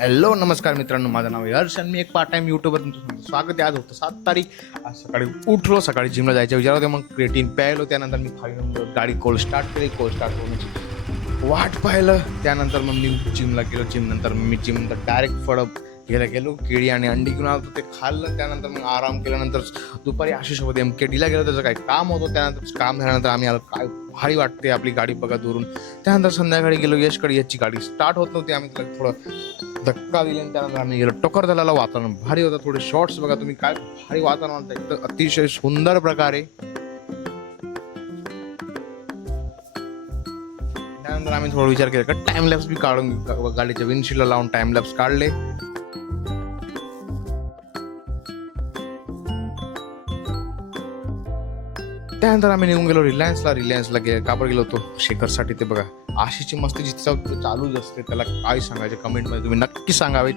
Hello नमस्कार मित्रांनो, माझं नाव आहे हर्ष आणि मी एक पार्ट टाइम यूट्यूबर तुमचं स्वागत आहे. आज होतं 7 तारीख. आज सकाळी उठलो, सकाळी जिमला जायच्या विचार होते. मग क्रिएटिन प्यायलो, त्यानंतर मी खाली गाडी कोल्ड स्टार्ट केली. कोल्ड स्टार्ट होण्याची वाट पाहिलं. त्यानंतर मग मी जिमला गेलो. जिमनंतर डायरेक्ट फळं गेलो, केळी आणि अंडी घेऊन आलो, ते खाल्लं. त्यानंतर मग आराम केल्यानंतर दुपारी आशिषसोबत MKDला गेलो. त्याचं काही काम होतं. त्यानंतर काम झाल्यानंतर आम्ही आलो. काय भारी वाटते आपली गाडी बघा दूरून. त्यानंतर संध्याकाळी गेलो यशकडे. याची गाडी स्टार्ट होत नव्हती. आम्ही त्याला थोडं धक्का दिले आणि त्यानंतर आम्ही गेलो. टोकर झालेला वातावरण भारी होतं. थोडे शॉर्ट्स बघा तुम्ही, काय भारी वातावरण होतं, अतिशय सुंदर प्रकारे. त्यानंतर आम्ही थोडा विचार केला का टाइम लॅप्स बी काढून गाडीच्या विंडशील्डला लावून टाइम लॅप्स काढले. त्यानंतर आम्ही निघून गेलो रिलायन्सला काबर गेलो होतो शेखरसाठी. ते बघा आशिषची मस्ती जिथे चालूच असते, त्याला काय सांगायचे कमेंटमध्ये तुम्ही नक्की सांगावे.